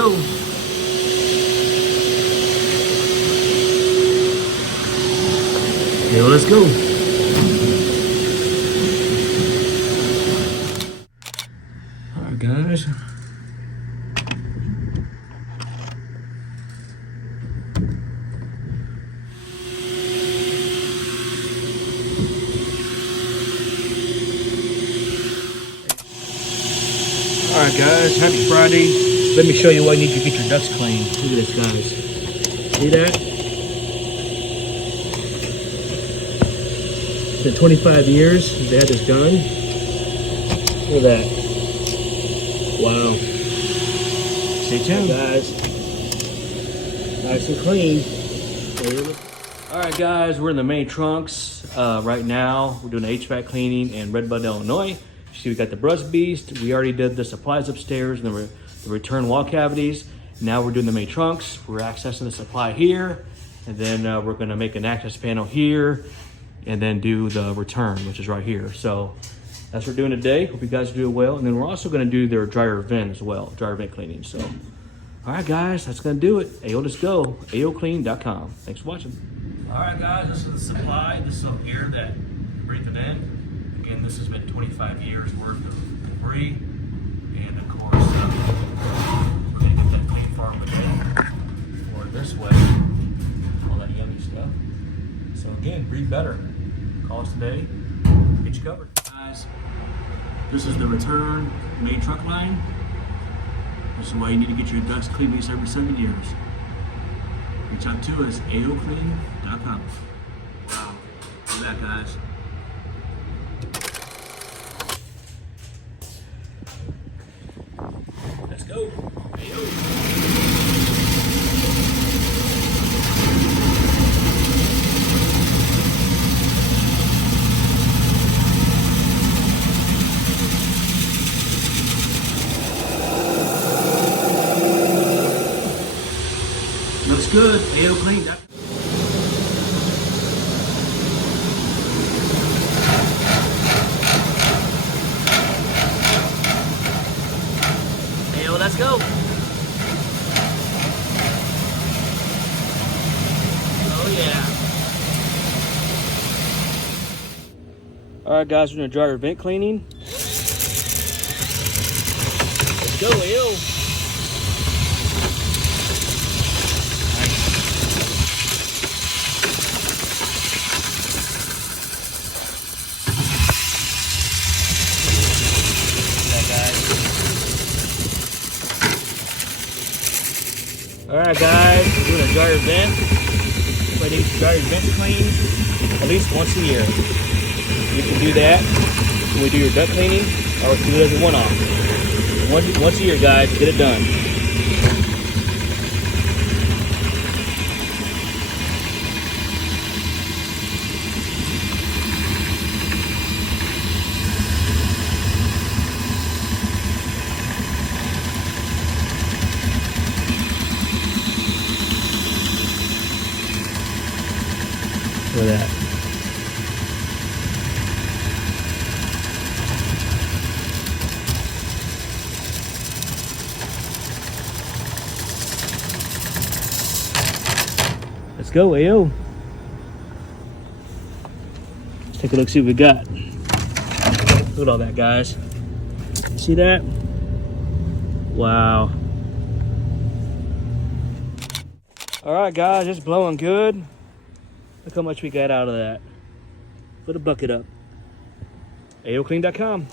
go. Hey, let's go. All right, guys. All right, guys, happy Friday. Let me show you why you need to get your ducts cleaned. Look at this, guys. See that? It's been 25 years they had this done. Look at that. Wow. Stay tuned, guys. Nice and clean. All right, guys, we're in the main trunks right now. We're doing HVAC cleaning in Red Bud, Illinois. See, we got the brush beast. We already did the supplies upstairs and the return wall cavities. Now we're doing the main trunks. We're accessing the supply here, and then we're gonna make an access panel here, and then do the return, which is right here. So that's what we're doing today. Hope you guys do it well. And then we're also gonna do their dryer vent as well, dryer vent cleaning. So, all right, guys, that's gonna do it. Let's go, 𝐿Clean.com. Thanks for watching. All right, guys, this is the supply. This is up here that breathe it in. Again, this has been 25 years worth of debris, and of course, we're gonna get that clean farm again, or this way, all that yummy stuff. So again, breathe better. Call us today, get you covered. Guys, this is the return main truck line. This is why you need to get your ducts cleaned at least every 7 years. Reach out to us, 𝐿Clean.com. Wow, look at that, guys. Let's go. Looks good. 𝐿Clean.com. Let's go. Oh yeah. All right, guys, we're gonna dryer vent cleaning. Let's go, 𝐿. All right, guys, we're doing a dryer vent. We need to dry your vents clean at least once a year. You can do that when we do your duct cleaning, or we can do it as a one-off. Once a year, guys, get it done. Look at that. Let's go, 𝐿. Let's take a look, see what we got. Look at all that, guys. See that? Wow. All right, guys, it's blowing good. Look how much we got out of that. Put a bucket up. 𝐿Clean.com.